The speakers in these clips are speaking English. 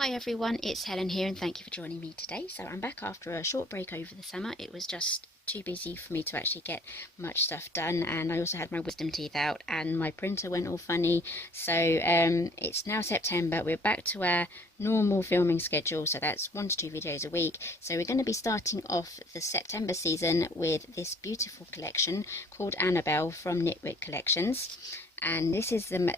Hi everyone, it's Helen here and thank you for joining me today. So I'm back after a short break over the summer. It was just too busy for me to actually get much stuff done, and I also had my wisdom teeth out and my printer went all funny. So it's now September. We're back to our normal filming schedule, so that's 1 to 2 videos a week. So we're going to be starting off the September season with this beautiful collection called Annabelle from NitWit Collections. And this is the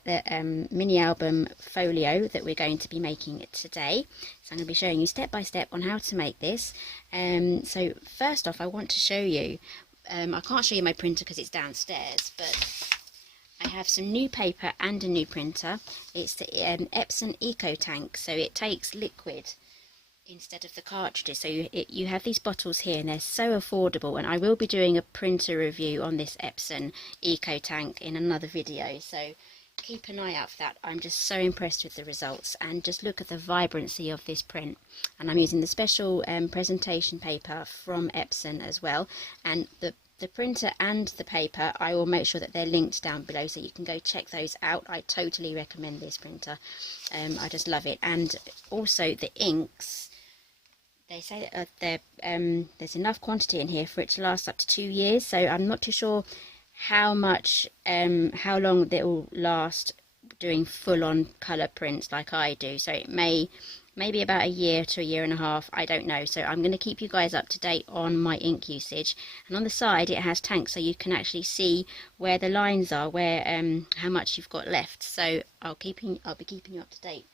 mini album Folio that we're going to be making today. So I'm going to be showing you step by step on how to make this. So first off, I want to show you, I can't show you my printer because it's downstairs, but I have some new paper and a new printer. It's the Epson Eco Tank, so it takes liquid instead of the cartridges. So you have these bottles here and they're so affordable, and I will be doing a printer review on this Epson Eco Tank in another video, so keep an eye out for that. I'm just so impressed with the results, and just look at the vibrancy of this print. And I'm using the special presentation paper from Epson as well, and the printer and the paper, I will make sure that they're linked down below so you can go check those out. I totally recommend this printer. I just love it. And also the inks, they say that there's enough quantity in here for it to last up to 2 years, so I'm not too sure how long it will last doing full-on colour prints like I do. So it may be about a year to a year and a half, I don't know. So I'm going to keep you guys up to date on my ink usage. And on the side it has tanks, so you can actually see where the lines are, where how much you've got left. So I'll be keeping you up to date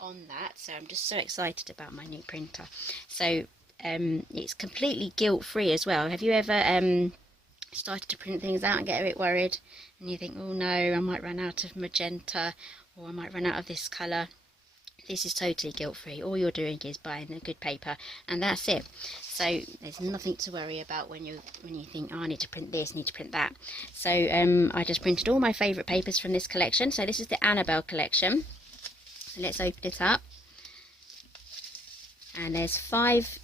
on that. So I'm just so excited about my new printer. So it's completely guilt-free as well. Have you ever started to print things out and get a bit worried and you think, oh no, I might run out of magenta, or I might run out of this colour? This is totally guilt-free. All you're doing is buying a good paper and that's it. So there's nothing to worry about when you think, oh, I need to print this, need to print that. So I just printed all my favourite papers from this collection. So this is the Annabelle collection. Let's open it up, and there's 5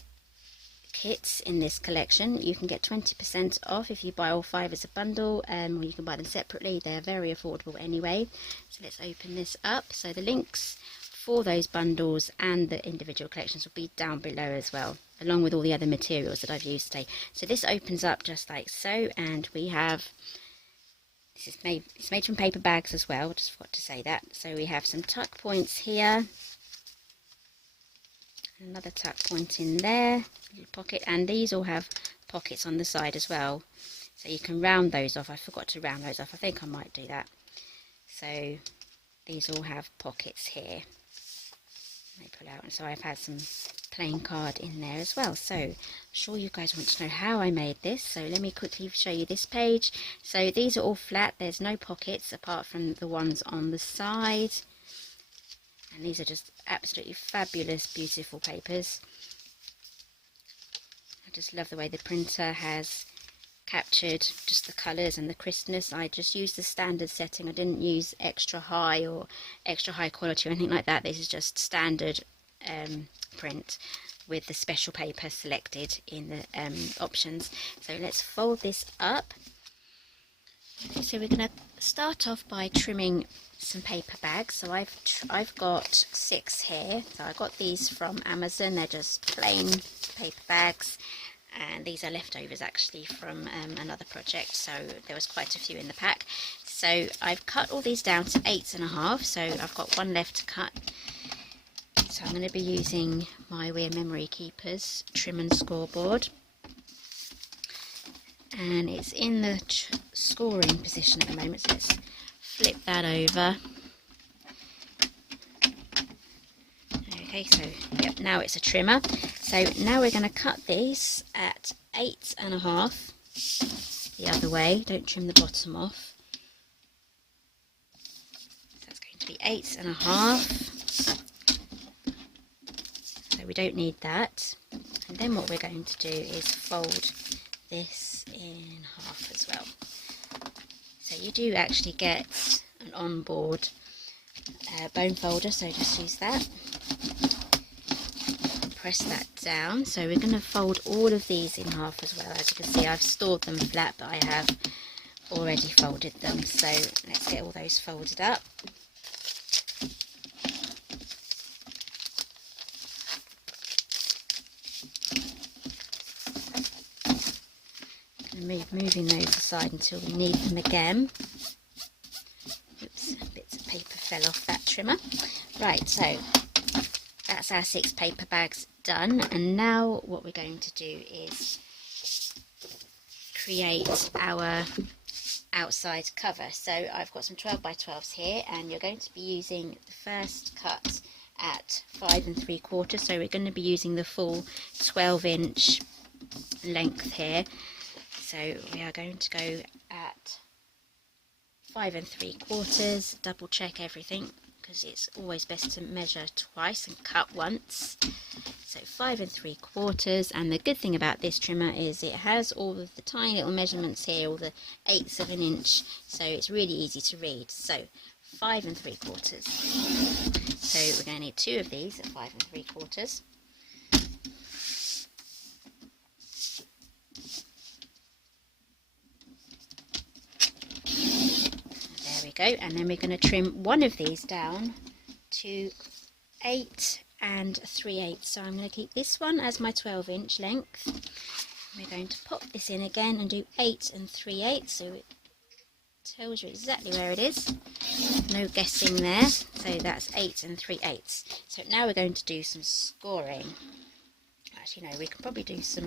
kits in this collection. You can get 20% off if you buy all 5 as a bundle, or you can buy them separately. They're very affordable anyway. So let's open this up. So the links for those bundles and the individual collections will be down below as well, along with all the other materials that I've used today. So this opens up just like so, and we have, it's made from paper bags as well, just forgot to say that. So we have some tuck points here, another tuck point in there, little pocket, and these all have pockets on the side as well, so you can round those off. I forgot to round those off, I think I might do that. So these all have pockets here, they pull out, and so I've had some plain card in there as well. So I'm sure you guys want to know how I made this, so let me quickly show you this page. So these are all flat, there's no pockets apart from the ones on the side, and these are just absolutely fabulous, beautiful papers. I just love the way the printer has captured just the colours and the crispness. I just used the standard setting, I didn't use extra high or extra high quality or anything like that. This is just standard print with the special paper selected in the options. So let's fold this up. Okay, so we're going to start off by trimming some paper bags. So I've got 6 here. So I got these from Amazon. They're just plain paper bags, and these are leftovers actually from another project, so there was quite a few in the pack. So I've cut all these down to 8.5, so I've got 1 left to cut. So I'm going to be using my We're Memory Keepers trim and scoreboard, and it's in the scoring position at the moment, so let's flip that over. Okay, so yep, now it's a trimmer. So now we're going to cut these at 8.5 the other way. Don't trim the bottom off. So that's going to be 8.5. So we don't need that. And then what we're going to do is fold this in half as well. So you do actually get an onboard bone folder, so just use that. Press that down. So we're going to fold all of these in half as well. As you can see, I've stored them flat, but I have already folded them. So let's get all those folded up. moving those aside until we need them again. Oops, bits of paper fell off that trimmer. Right, so that's our 6 paper bags done, and now what we're going to do is create our outside cover. So I've got some 12 by 12s here, and you're going to be using the first cut at 5 3/4, so we're going to be using the full 12-inch length here. So we are going to go at 5 3/4, double check everything because it's always best to measure twice and cut once. So 5 3/4, and the good thing about this trimmer is it has all of the tiny little measurements here, all the 1/8 of an inch, so it's really easy to read. So 5 3/4. So we're going to need 2 of these at 5 3/4. There we go, and then we're going to trim one of these down to 8 3/8. So I'm going to keep this one as my 12-inch length. We're going to pop this in again and do 8 3/8, so it tells you exactly where it is. No guessing there. So that's 8 3/8. So now we're going to do some scoring. Actually, no, we can probably do some.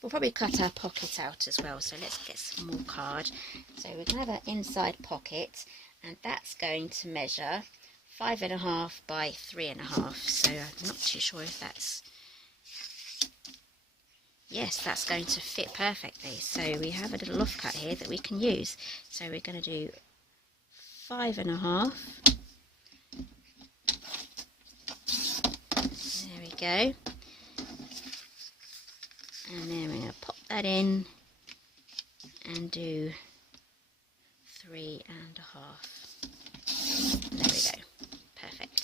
We'll probably cut our pocket out as well. So let's get some more card. So we're going to have an inside pocket, and that's going to measure 5 1/2 by 3 1/2. So I'm not too sure if that's. Yes, that's going to fit perfectly. So we have a little offcut here that we can use. So we're going to do 5 1/2. There we go. And then we're going to pop that in and do 3 1/2. There we go. Perfect.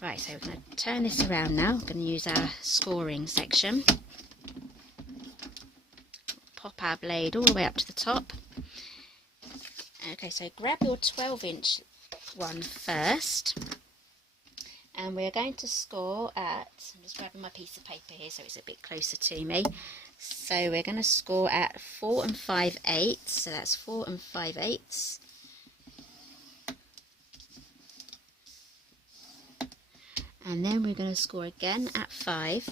Right, so we're going to turn this around now. We're going to use our scoring section. Pop our blade all the way up to the top. Okay, so grab your 12-inch one first, and we're going to score at, I'm just grabbing my piece of paper here so it's a bit closer to me. So we're going to score at 4 5/8, so that's 4 5/8. And then we're going to score again at 5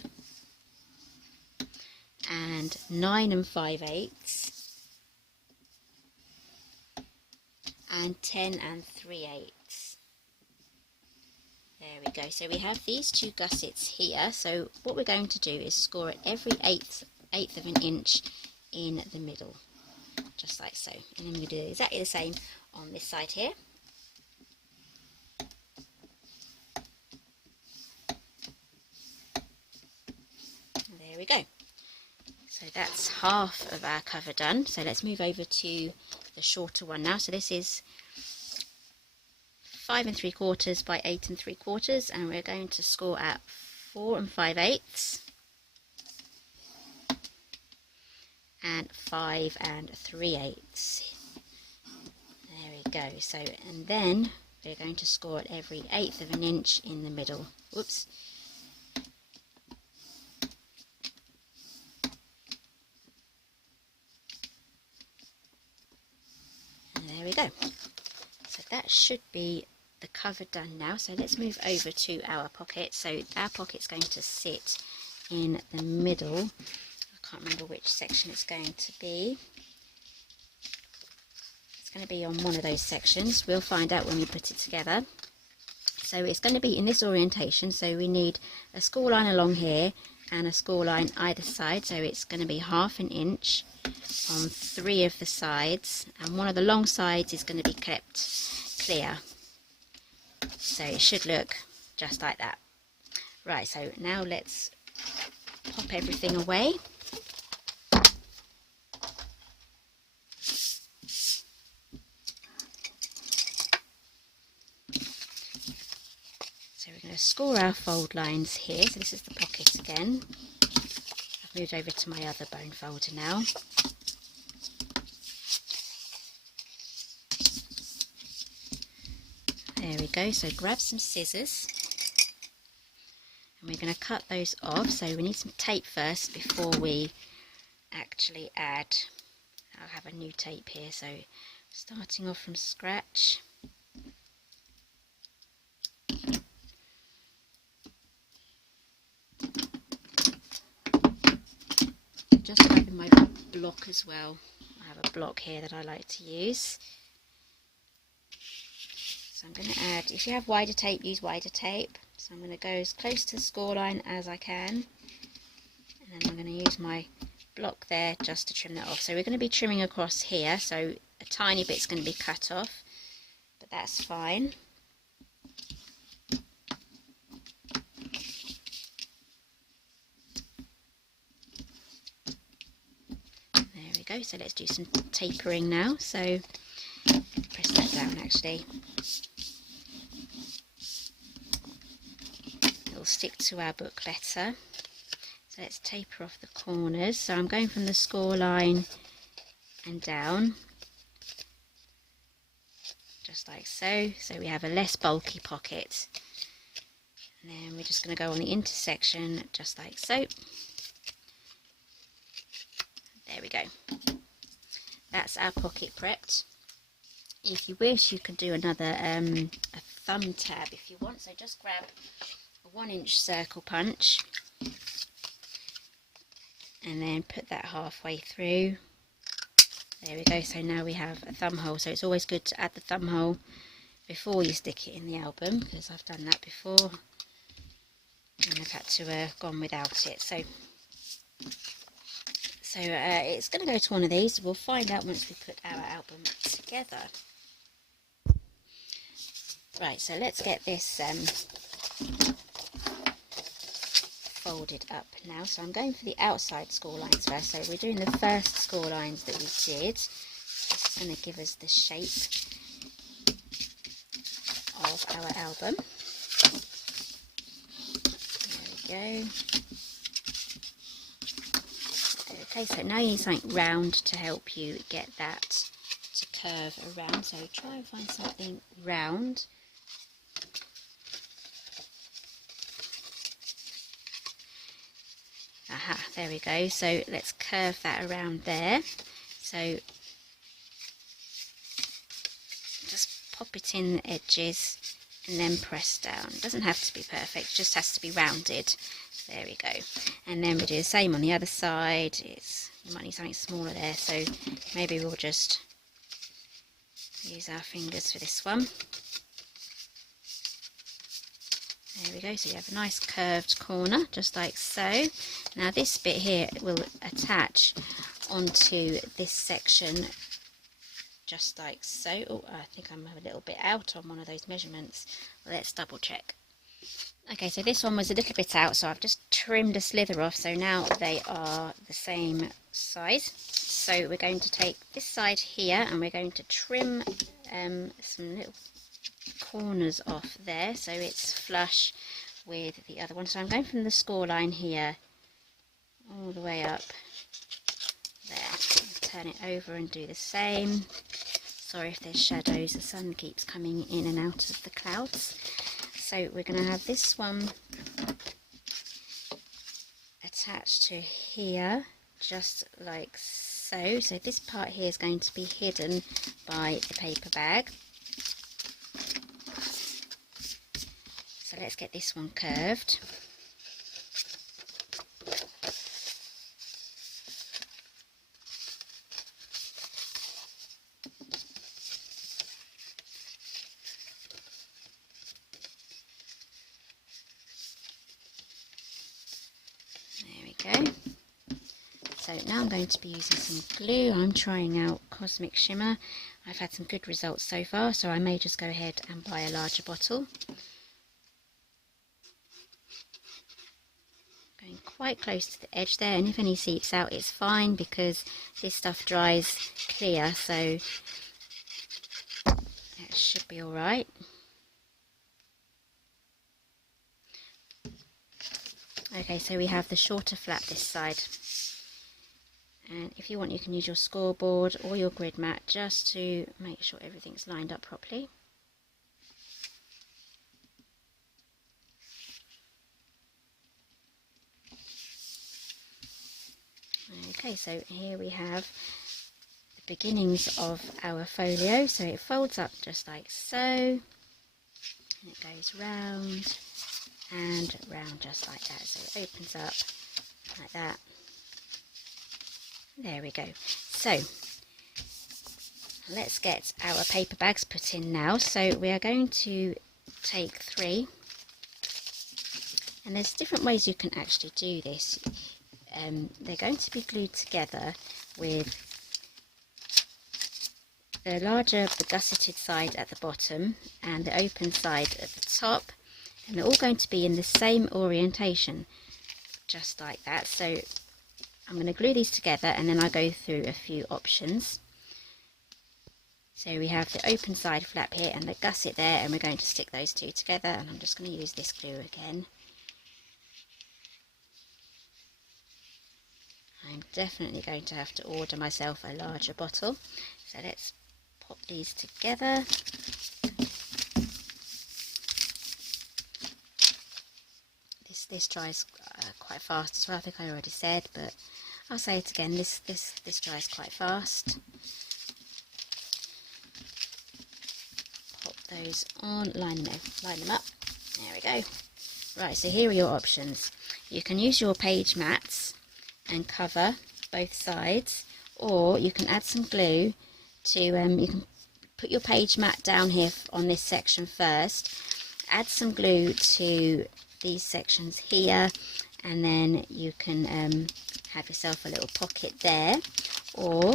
and 9 5/8 and 10 3/8. There we go. So we have these 2 gussets here. So what we're going to do is score at every eighth of an inch in the middle, just like so. And then we do exactly the same on this side here. There we go. So that's half of our cover done. So let's move over to the shorter one now. So this is 5 3/4 by 8 3/4, and we're going to score at 4 5/8 and 5 3/8. There we go. So, and then we're going to score at every 1/8 of an inch in the middle. Whoops. And there we go. So that should be the cover done now. So let's move over to our pocket. So our pocket's going to sit in the middle. I can't remember which section it's going to be. It's going to be on one of those sections. We'll find out when we put it together. So it's going to be in this orientation. So we need a score line along here and a score line either side. So it's going to be 1/2 inch on 3 of the sides, and one of the long sides is going to be kept clear. So it should look just like that. Right, so now let's pop everything away. So we're going to score our fold lines here. So this is the pocket again. I've moved over to my other bone folder now. There we go. So grab some scissors and we're going to cut those off. So we need some tape first before we actually add, I'll have a new tape here, so starting off from scratch. Just grabbing my block as well. I have a block here that I like to use. So I'm going to add, if you have wider tape, use wider tape. So I'm going to go as close to the score line as I can. And then I'm going to use my block there just to trim that off. So we're going to be trimming across here, so a tiny bit's going to be cut off, but that's fine. There we go. So let's do some tapering now. So press that down actually. It'll stick to our book better. So let's taper off the corners. So I'm going from the score line and down, just like so. So we have a less bulky pocket. And then we're just going to go on the intersection, just like so. There we go. That's our pocket prepped. If you wish, you could do another a thumb tab if you want. So just grab a 1-inch circle punch and then put that halfway through. There we go. So now we have a thumb hole. So it's always good to add the thumb hole before you stick it in the album, because I've done that before and I've had to gone without it. So it's going to go to one of these. We'll find out once we put our album together. Right, so let's get this folded up now. So I'm going for the outside score lines first. So we're doing the first score lines that we did. This is going to give us the shape of our album. There we go. Okay, so now you need something round to help you get that to curve around. So try and find something round. Aha, there we go. So let's curve that around there. So just pop it in the edges and then press down. It doesn't have to be perfect, it just has to be rounded. There we go. And then we do the same on the other side. You might need something smaller there, so maybe we'll just use our fingers for this one. There we go, so you have a nice curved corner, just like so. Now this bit here will attach onto this section, just like so. Oh, I think I'm a little bit out on one of those measurements. Let's double check. Okay, so this one was a little bit out, so I've just trimmed a slither off, so now they are the same size. So we're going to take this side here and we're going to trim some little corners off there so it's flush with the other one. So I'm going from the score line here all the way up there. Turn it over and do the same. Sorry if there's shadows, the sun keeps coming in and out of the clouds. So we're going to have this one attached to here, just like so. So this part here is going to be hidden by the paper bag. So let's get this one curved. So now I'm going to be using some glue. I'm trying out Cosmic Shimmer. I've had some good results so far, so I may just go ahead and buy a larger bottle. Going quite close to the edge there, and if any seeps out it's fine because this stuff dries clear, so it should be alright. Okay, so we have the shorter flap this side. And if you want, you can use your scoreboard or your grid mat just to make sure everything's lined up properly. There we Okay, so here we have the beginnings of our folio. So it folds up just like so, and it goes round and round just like that. So it opens up like that. There we go. So let's get our paper bags put in now. So we are going to take 3, and there's different ways you can actually do this. They're going to be glued together with the larger, the gusseted side at the bottom and the open side at the top, and they're all going to be in the same orientation, just like that. So I'm going to glue these together, and then I'll go through a few options. So we have the open side flap here and the gusset there, and we're going to stick those two together, and I'm just going to use this glue again. I'm definitely going to have to order myself a larger bottle. So let's pop these together. This dries quite fast as well. I think I already said, but I'll say it again. This dries quite fast. Pop those on, line them up. There we go. Right, so here are your options. You can use your page mats and cover both sides, or you can add some glue to, you can put your page mat down here on this section first, add some glue to these sections here, and then you can have yourself a little pocket there, or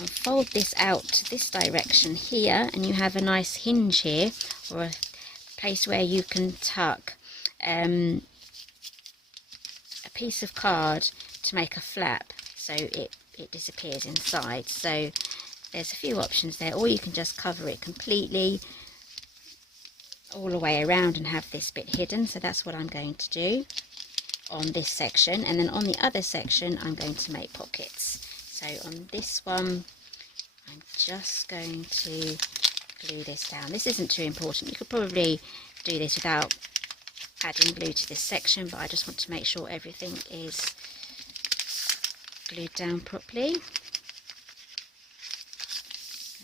I'll fold this out to this direction here, and you have a nice hinge here, or a place where you can tuck a piece of card to make a flap, so it disappears inside. So there's a few options there, or you can just cover it completely all the way around and have this bit hidden. So that's what I'm going to do on this section, and then on the other section I'm going to make pockets. So on this one I'm just going to glue this down. This isn't too important, you could probably do this without adding glue to this section, but I just want to make sure everything is glued down properly.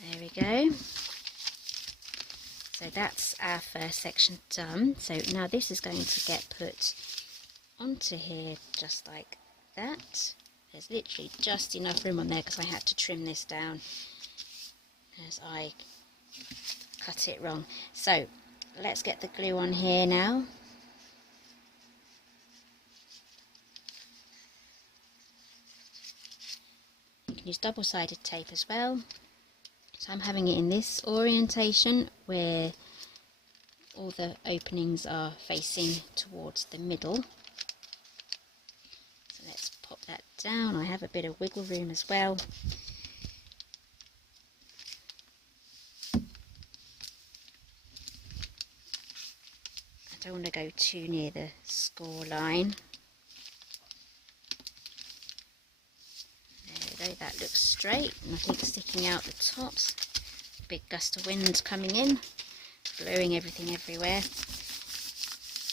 There we go. So that's our first section done. So now this is going to get put onto here just like that. There's literally just enough room on there because I had to trim this down as I cut it wrong. So let's get the glue on here now. You can use double-sided tape as well. So I'm having it in this orientation where all the openings are facing towards the middle. So let's pop that down. I have a bit of wiggle room as well. I don't want to go too near the score line. That looks straight. Nothing sticking out the tops. Big gust of wind coming in, blowing everything everywhere.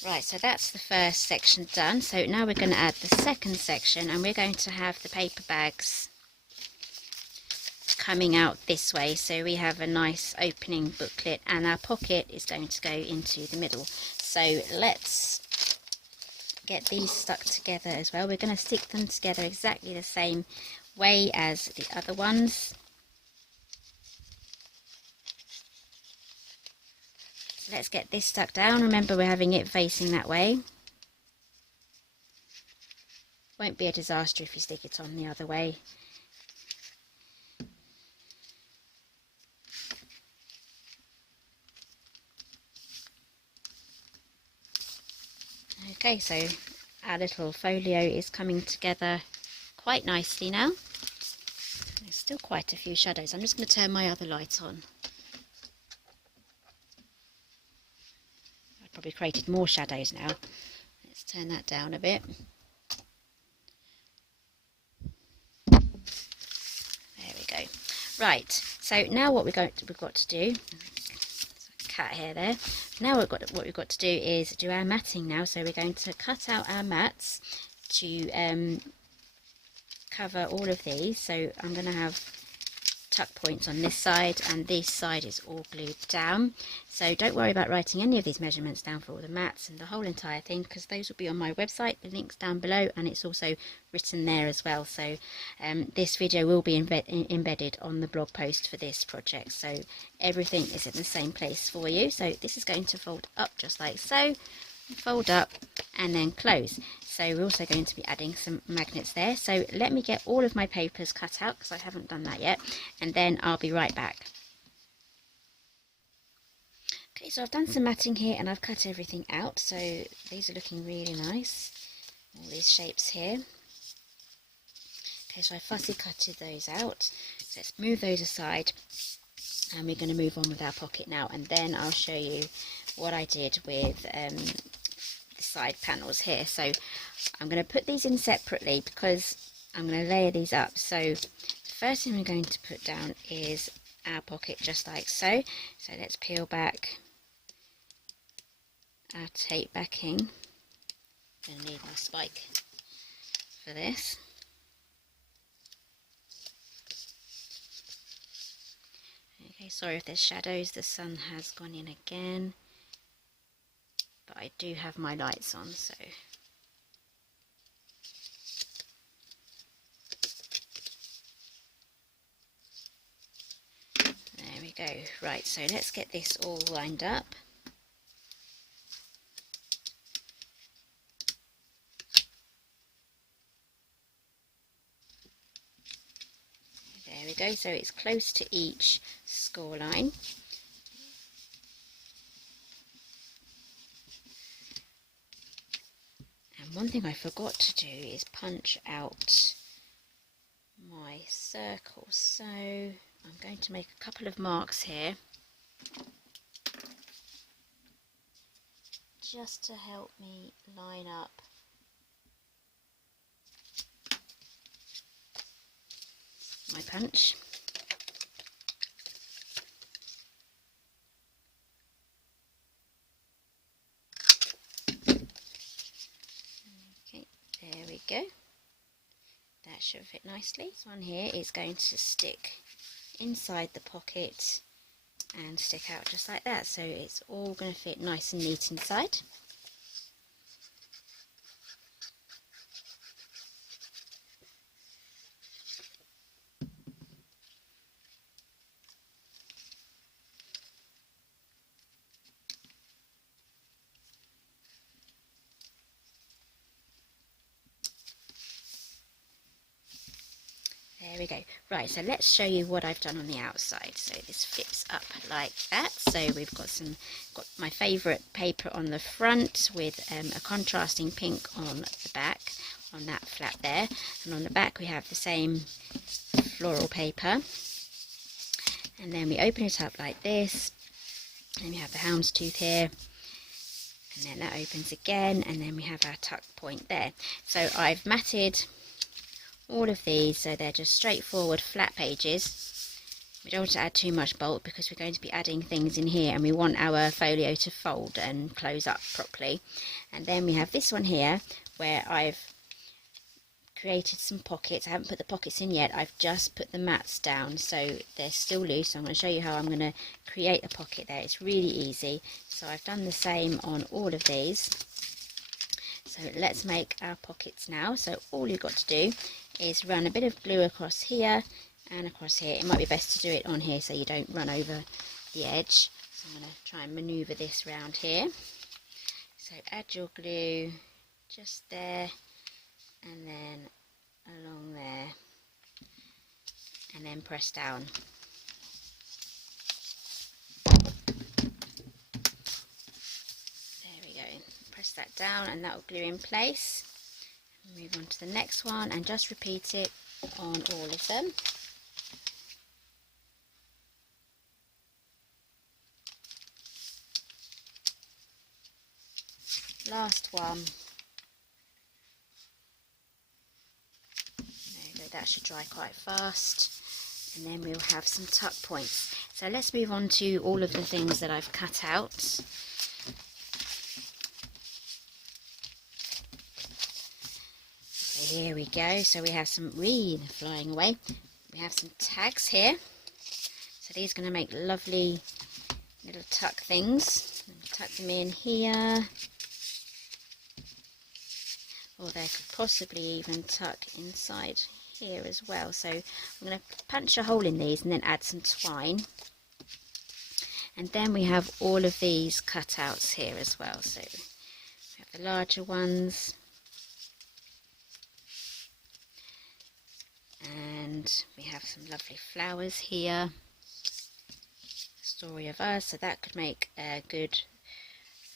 Right, so that's the first section done. So now we're going to add the second section, and we're going to have the paper bags coming out this way. So we have a nice opening booklet, and our pocket is going to go into the middle. So let's get these stuck together as well. We're going to stick them together exactly the same way as the other ones. So let's get this stuck down. Remember, we're having it facing that way. Won't be a disaster if you stick it on the other way. Okay, so our little folio is coming together quite nicely now. There's still quite a few shadows. I'm just going to turn my other light on. I've probably created more shadows now. Let's turn that down a bit. There we go. Right, so now what we've got to do, cat hair there. Now what we've got to do is do our matting now. So we're going to cut out our mats to cover all of these, so I'm going to have tuck points on this side, and this side is all glued down. So don't worry about writing any of these measurements down for all the mats and the whole entire thing, because those will be on my website. The link's down below, and it's also written there as well. So this video will be embedded on the blog post for this project, so everything is in the same place for you. So this is going to fold up just like so, fold up and then close. So we're also going to be adding some magnets there. So let me get all of my papers cut out, because I haven't done that yet, and then I'll be right back. Okay, so I've done some matting here and I've cut everything out. So these are looking really nice, all these shapes here. Okay, so I fussy cutted those out. So let's move those aside, and we're going to move on with our pocket now, and then I'll show you what I did with the side panels here. So I'm going to put these in separately because I'm going to layer these up. So the first thing we're going to put down is our pocket, just like so. So let's peel back our tape backing. I'm going to need my spike for this. Okay, sorry if there's shadows, the sun has gone in again, but I do have my lights on, so there we go. Right, so let's get this all lined up. There we go, so it's close to each score line. And one thing I forgot to do is punch out my circle. So I'm going to make a couple of marks here, just to help me line up my punch. Okay, there we go. That should fit nicely. This one here is going to stick inside the pocket and stick out just like that, so it's all going to fit nice and neat inside. There we go. Right, so let's show you what I've done on the outside. So this flips up like that. So we've got my favourite paper on the front with a contrasting pink on the back, on that flap there. And on the back we have the same floral paper. And then we open it up like this. And we have the houndstooth here. And then that opens again. And then we have our tuck point there. So I've matted all of these, so they're just straightforward flat pages. We don't want to add too much bulk because we're going to be adding things in here, and we want our folio to fold and close up properly. And then we have this one here where I've created some pockets. I haven't put the pockets in yet, I've just put the mats down, so they're still loose. So I'm going to show you how I'm going to create a pocket there. It's really easy. So I've done the same on all of these. So let's make our pockets now. So all you've got to do is run a bit of glue across here and across here. It might be best to do it on here so you don't run over the edge. So I'm going to try and manoeuvre this round here. So add your glue just there and then along there, and then press down. There we go. Press that down and that will glue in place. Move on to the next one and just repeat it on all of them. Last one. There you go, that should dry quite fast. And then we'll have some tuck points. So let's move on to all of the things that I've cut out. here we go. So we have some flying away. We have some tags here. So these are going to make lovely little tuck things. Tuck them in here. Or they could possibly even tuck inside here as well. So I'm going to punch a hole in these and then add some twine. And then we have all of these cutouts here as well. So we have the larger ones. And we have some lovely flowers here. Story of us. So that could make a good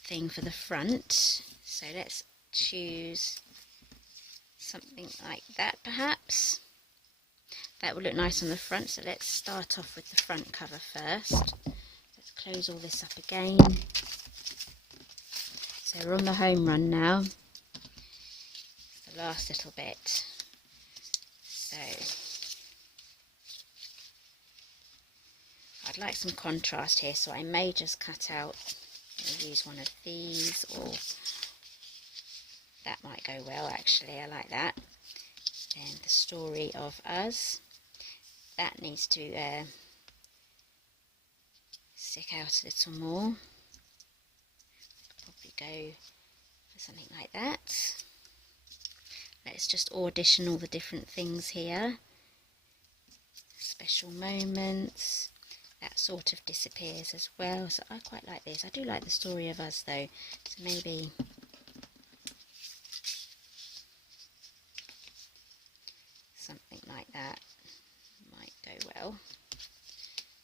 thing for the front. So let's choose something like that perhaps. That will look nice on the front. So let's start off with the front cover first. Close all this up again. So we're on the home run now. The last little bit. So I'd like some contrast here, so I may just cut out, use one of these, or that might go well actually, I like that. Then the story of us. That needs to stick out a little more. Probably go for something like that. Let's just audition all the different things here. Special moments. That sort of disappears as well. So I quite like this. I do like the story of us though. So maybe something like that might go well.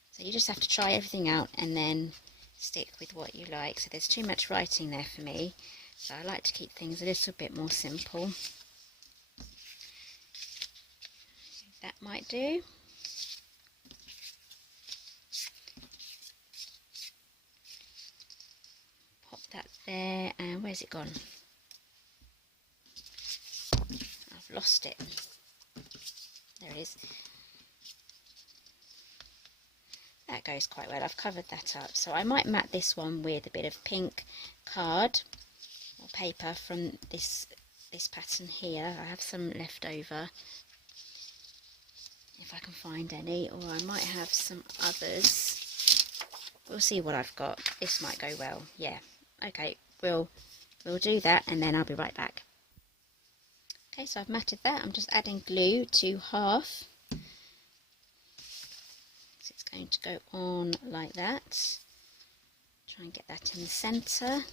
So you just have to try everything out and then stick with what you like. So there's too much writing there for me. So I like to keep things a little bit more simple. That might do. Pop that there, and where's it gone? I've lost it. There it is. That goes quite well. I've covered that up. So I might mat this one with a bit of pink card or paper from this pattern here. I have some left over, if I can find any, or I might have some others. We'll see what I've got. This might go well. Yeah. Okay, we'll do that and then I'll be right back. Okay, so I've matted that. I'm just adding glue to half. So it's going to go on like that. Try and get that in the centre.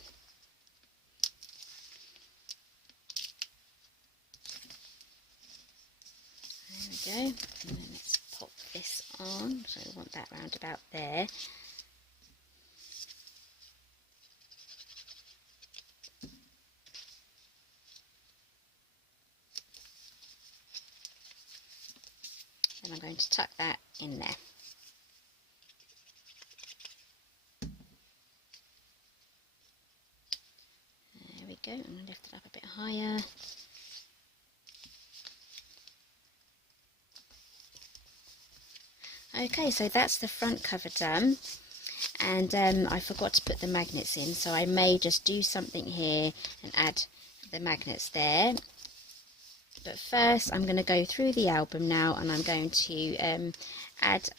There we go. And then let's pop this on. So we want that round about there. Then I'm going to tuck that in there. There we go. I'm going to lift it up a bit higher. Okay, so that's the front cover done, and I forgot to put the magnets in, so I may just do something here and add the magnets there. But first I'm going to go through the album now, and I'm going to add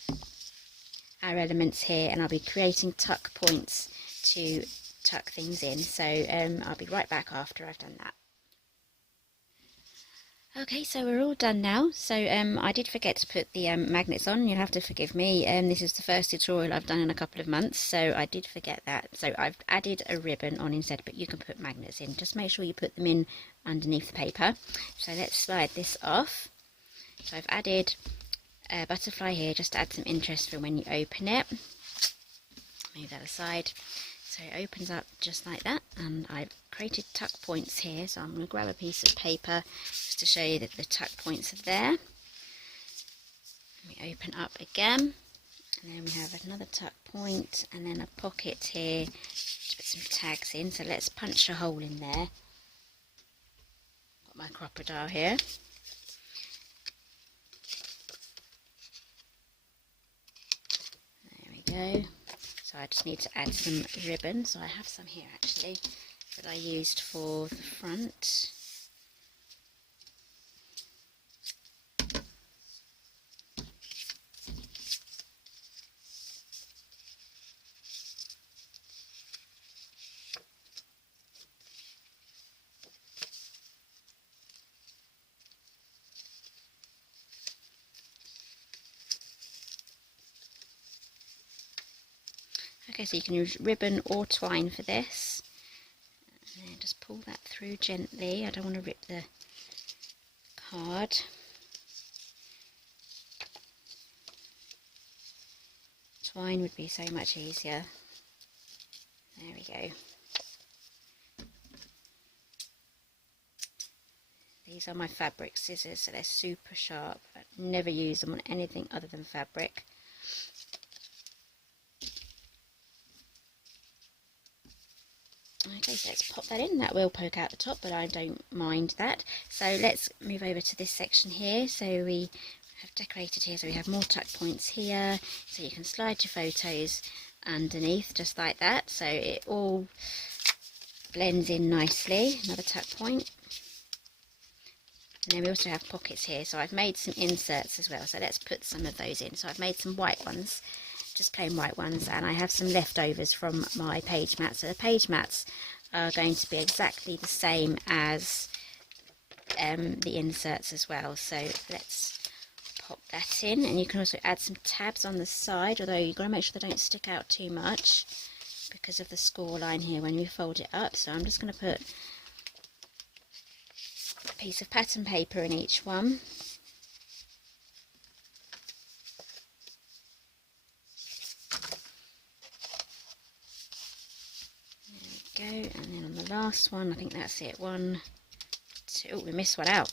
our elements here, and I'll be creating tuck points to tuck things in. So I'll be right back after I've done that. Okay, so we're all done now. So I did forget to put the magnets on. You'll have to forgive me. This is the first tutorial I've done in a couple of months, so I did forget that. So I've added a ribbon on instead, but you can put magnets in. Just make sure you put them in underneath the paper. So let's slide this off. So I've added a butterfly here just to add some interest for when you open it. Move that aside. So it opens up just like that, and I've created tuck points here, so I'm going to grab a piece of paper just to show you that the tuck points are there. We open up again, and then we have another tuck point, and then a pocket here to put some tags in. So let's punch a hole in there. Got my crocodile here. There we go. So I just need to add some ribbon. So I have some here actually that I used for the front. Okay, so you can use ribbon or twine for this. And then just pull that through gently. I don't want to rip the card. Twine would be so much easier. There we go. These are my fabric scissors, so they're super sharp. I never use them on anything other than fabric. Okay, so let's pop that in. That will poke out the top, but I don't mind that. So let's move over to this section here. So we have decorated here, so we have more tuck points here, so you can slide your photos underneath just like that, so it all blends in nicely. Another tuck point. And then we also have pockets here, so I've made some inserts as well, so let's put some of those in. So I've made some white ones, just plain white ones, and I have some leftovers from my page mats. So the page mats are going to be exactly the same as the inserts as well. So let's pop that in, and you can also add some tabs on the side, although you've got to make sure they don't stick out too much because of the score line here when you fold it up. So I'm just going to put a piece of pattern paper in each one. There we go, and then on the last one, I think that's it, 1, 2, oh, we missed one out.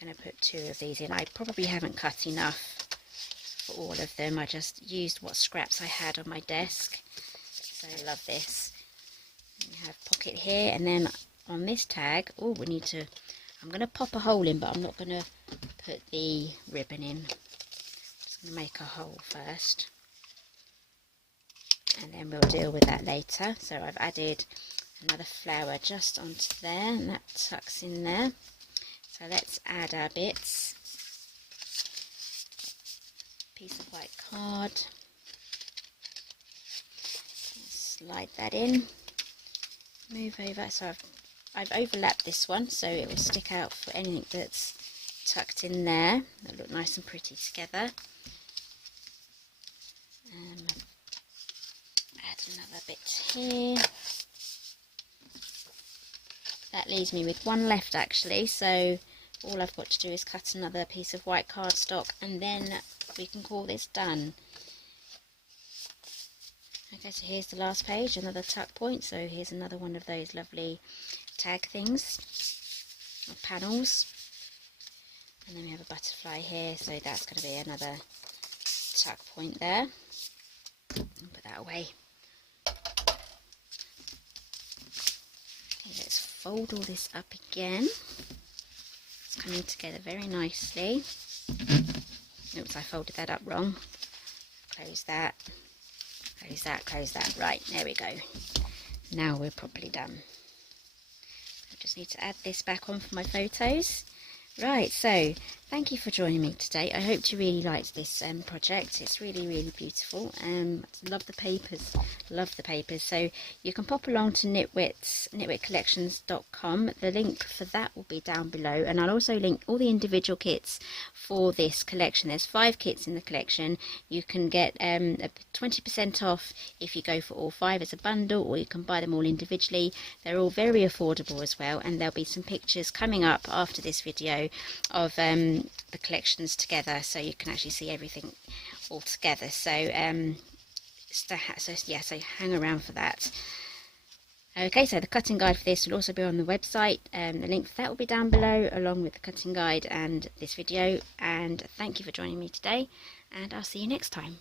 I'm going to put 2 of these in. I probably haven't cut enough for all of them. I just used what scraps I had on my desk. So I love this. And we have pocket here, and then on this tag, oh, we need to, I'm going to pop a hole in, but I'm not going to put the ribbon in. I'm just going to make a hole first, and then we'll deal with that later. So I've added another flower just onto there, and that tucks in there. So let's add our bits. Piece of white card. Slide that in. Move over. So I've overlapped this one, so it will stick out for anything that's tucked in there. They'll look nice and pretty together. Add another bit here. That leaves me with one left actually, so all I've got to do is cut another piece of white cardstock, and then we can call this done. Okay, so here's the last page, another tuck point, so here's another one of those lovely tag things, or panels. And then we have a butterfly here, so that's going to be another tuck point there. I'll put that away. Okay, let's fold all this up again. It's coming together very nicely. Oops, I folded that up wrong. Close that, close that, close that. Right, there we go. Now we're properly done. I just need to add this back on for my photos. Right, so thank you for joining me today. I hope you really liked this project. It's really, really beautiful. Love the papers, love the papers. So you can pop along to NitWitCollections.com. The link for that will be down below, and I'll also link all the individual kits for this collection. There's 5 kits in the collection. You can get 20% off if you go for all 5 as a bundle, or you can buy them all individually. They're all very affordable as well, and there'll be some pictures coming up after this video of the collections together, so you can actually see everything all together. So so hang around for that. Okay, so the cutting guide for this will also be on the website. The link for that will be down below, along with the cutting guide and this video. And thank you for joining me today, and I'll see you next time.